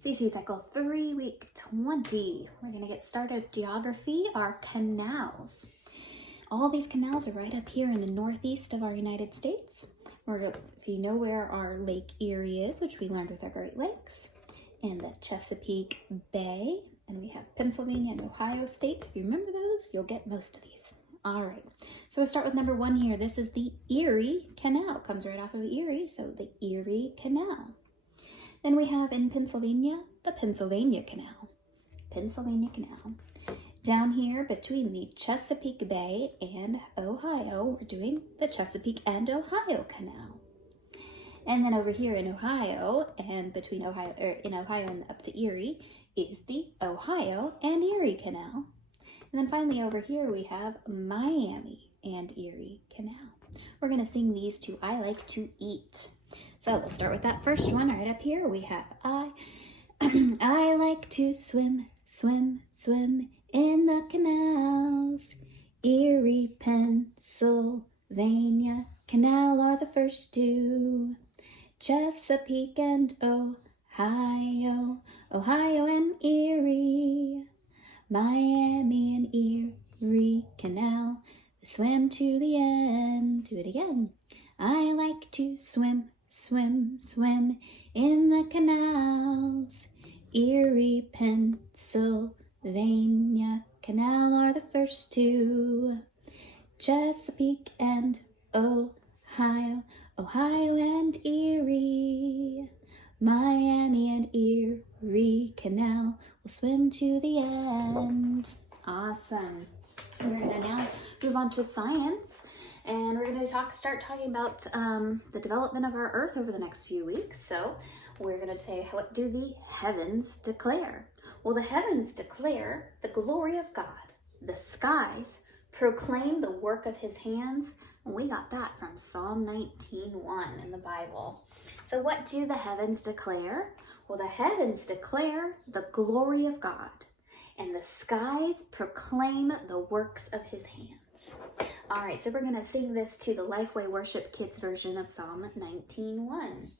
CC Cycle 3, Week 20. We're going to get started with geography, our canals. All these canals are right up here in the northeast of our United States. If you know where our Lake Erie is, which we learned with our Great Lakes, and the Chesapeake Bay, and we have Pennsylvania and Ohio states. If you remember those, you'll get most of these. All right, so we'll start with number 1 here. This is the Erie Canal. It comes right off of Erie, so the Erie Canal. Then we have in Pennsylvania, the Pennsylvania Canal. Pennsylvania Canal. Down here between the Chesapeake Bay and Ohio, we're doing the Chesapeake and Ohio Canal. And then over here in Ohio, and between Ohio, in Ohio and up to Erie, is the Ohio and Erie Canal. And then finally over here we have Miami and Erie Canal. We're going to sing these two, I Like to Eat. So we'll start with that first one right up here. We have I like to swim, swim, swim in the canals. Erie, Pennsylvania Canal are the first two. Chesapeake and Ohio, Ohio and Erie. Miami and Erie Canal, swim to the end. Do it again. I like to swim, swim, swim in the canals. Erie, Pennsylvania Canal are the first two. Chesapeake and Ohio, Ohio and Erie. Miami and Erie Canal will swim to the end. Awesome. We're going to now move on to science, and we're going to start talking about the development of our Earth over the next few weeks. So we're going to say, what do the heavens declare? Well, the heavens declare the glory of God. The skies proclaim the work of his hands. And we got that from Psalm 19:1 in the Bible. So what do the heavens declare? Well, the heavens declare the glory of God, and the skies proclaim the works of his hands. All right, so we're going to sing this to the Lifeway Worship Kids version of Psalm 19:1.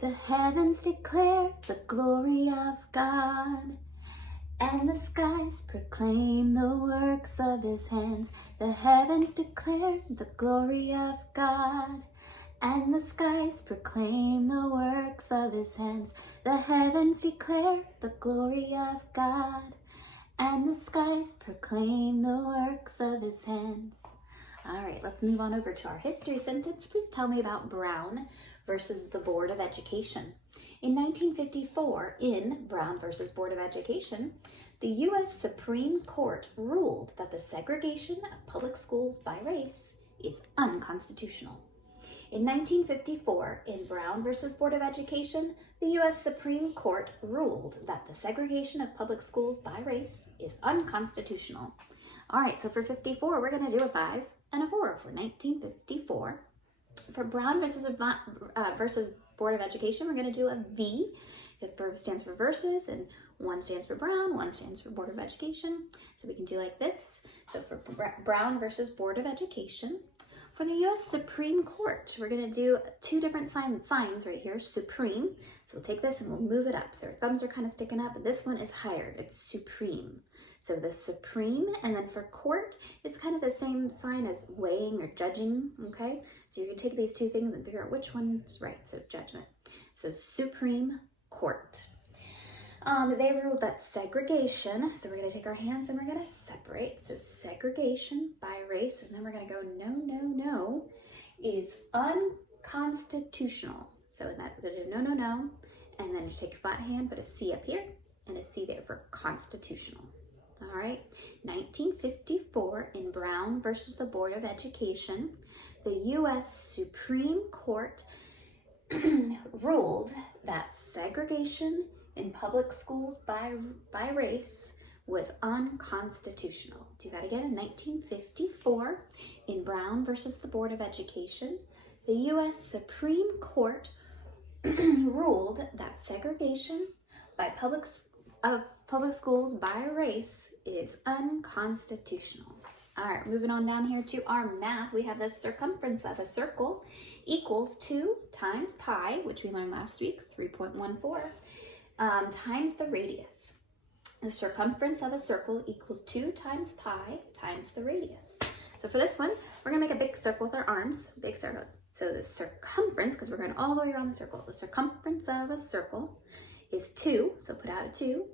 The heavens declare the glory of God, and the skies proclaim the works of his hands. The heavens declare the glory of God, and the skies proclaim the works of his hands. The heavens declare the glory of God, and the skies proclaim the works of his hands. All right, let's move on over to our history sentence. Please tell me about Brown versus the Board of Education. In 1954, in Brown versus Board of Education, the U.S. Supreme Court ruled that the segregation of public schools by race is unconstitutional. In 1954, in Brown versus Board of Education, the U.S. Supreme Court ruled that the segregation of public schools by race is unconstitutional. All right, so for 54, we're going to do a 5 and a 4 for 1954. For Brown versus Board of Education, we're going to do a V, because verb stands for versus, and 1 stands for Brown, 1 stands for Board of Education. So we can do like this. So for Brown versus Board of Education. For the U.S. Supreme Court, we're going to do 2 different signs right here, supreme. So we'll take this and we'll move it up. So our thumbs are kind of sticking up, and this one is higher. It's supreme. So the supreme, and then for court, it's kind of the same sign as weighing or judging, okay? So you can take these 2 things and figure out which one's right, so judgment. So Supreme Court. They ruled that segregation, so we're going to take our hands and we're going to separate. So segregation by race, and then we're going to go no, no, no, is unconstitutional. So in that, we're going to do no, no, no, and then you take your flat hand, put a C up here, and a C there for constitutional. All right, 1954 in Brown versus the Board of Education, the U.S. Supreme Court ruled that segregation in public schools by race was unconstitutional. Do that again. In 1954, in Brown versus the Board of Education, the U.S. Supreme Court ruled that segregation by public schools by race is unconstitutional. All right, moving on down here to our math. We have the circumference of a circle equals 2 times pi, which we learned last week, 3.14, times the radius. The circumference of a circle equals 2 times pi times the radius. So for this one, we're gonna make a big circle with our arms, big circle. So the circumference, because we're going all the way around the circle, the circumference of a circle is 2, so put out a 2.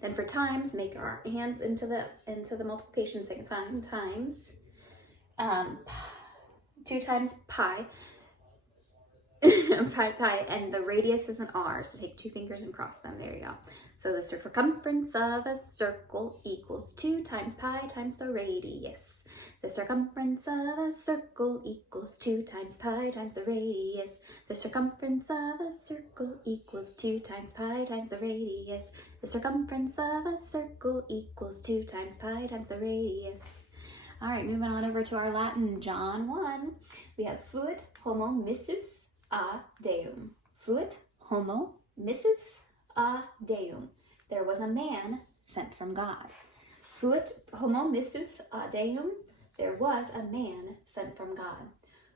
Then for times, make our hands into the multiplication sign, times 2 times pi, pi, and the radius is an r, so take 2 fingers and cross them. There you go. So the circumference of a circle equals 2 times pi times the radius. The circumference of a circle equals 2 times pi times the radius. The circumference of a circle equals 2 times pi times the radius. The circumference of a circle equals 2 times pi times the radius. All right, moving on over to our Latin, John 1. We have fuit homo missus a Deum. Fuit homo missus a Deum. There was a man sent from God. Fuit homo missus a Deum. There was a man sent from God.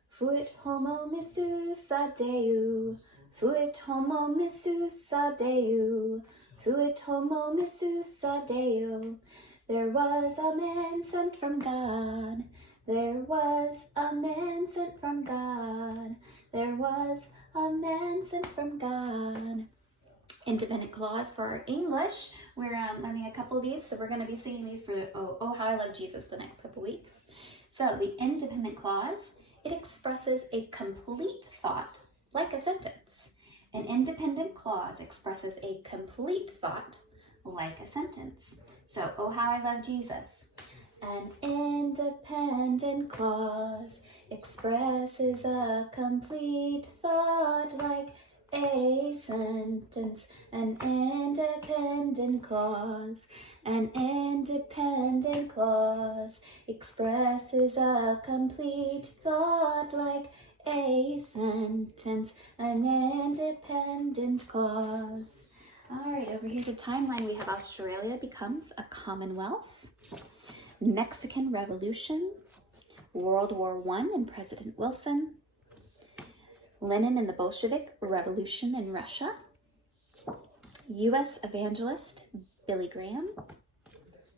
Fuit homo missus a Deu. Fuit homo missus a Deu. Fuit homo missus a Deu. There was a man sent from God. There was a man sent from God. There was a man sent from God. Independent clause for our English. We're learning a couple of these, so we're going to be singing these for Oh How I Love Jesus the next couple weeks. So the independent clause, it expresses a complete thought like a sentence. An independent clause expresses a complete thought like a sentence. So Oh How I Love Jesus. An independent clause expresses a complete thought like a sentence. An independent clause. An independent clause expresses a complete thought like a sentence. An independent clause. All right, over here the timeline, we have Australia becomes a Commonwealth, Mexican Revolution, World War I and President Wilson, Lenin and the Bolshevik Revolution in Russia, U.S. evangelist Billy Graham,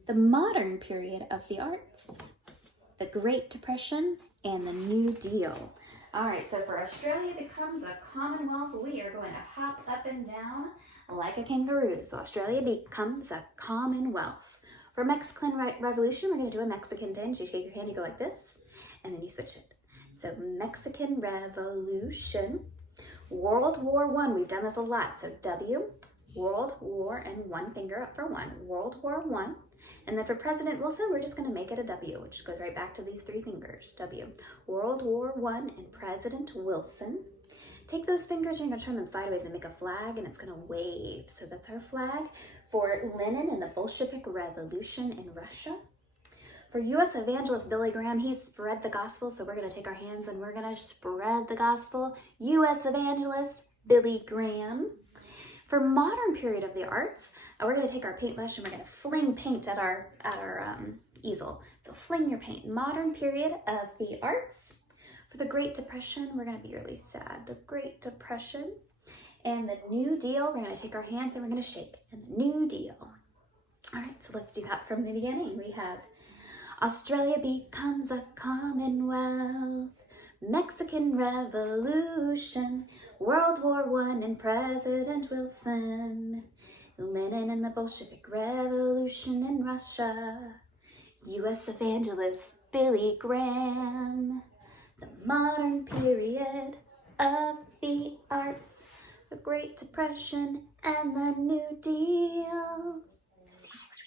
the modern period of the arts, the Great Depression, and the New Deal. All right, so for Australia becomes a Commonwealth, we are going to hop up and down like a kangaroo. So Australia becomes a Commonwealth. For Mexican Revolution, we're going to do a Mexican dance. You take your hand, you go like this, and then you switch it. So Mexican Revolution. World War I, we've done this a lot. So W, World War, and 1 finger up for 1. World War I. And then for President Wilson, we're just going to make it a W, which goes right back to these 3 fingers. W. World War I and President Wilson. Take those fingers, you're going to turn them sideways and make a flag, and it's going to wave. So that's our flag for Lenin and the Bolshevik Revolution in Russia. For U.S. evangelist Billy Graham, he spread the gospel, so we're going to take our hands and we're going to spread the gospel. U.S. evangelist Billy Graham. For modern period of the arts, we're going to take our paintbrush and we're going to fling paint at our easel. So fling your paint. Modern period of the arts. For the Great Depression, we're going to be really sad. The Great Depression. And the New Deal, we're going to take our hands and we're going to shake. And the New Deal. All right, so let's do that from the beginning. We have Australia becomes a Commonwealth, Mexican Revolution, World War I and President Wilson, Lenin and the Bolshevik Revolution in Russia, U.S. evangelist Billy Graham, the modern period of the arts, the Great Depression and the New Deal. See you next week.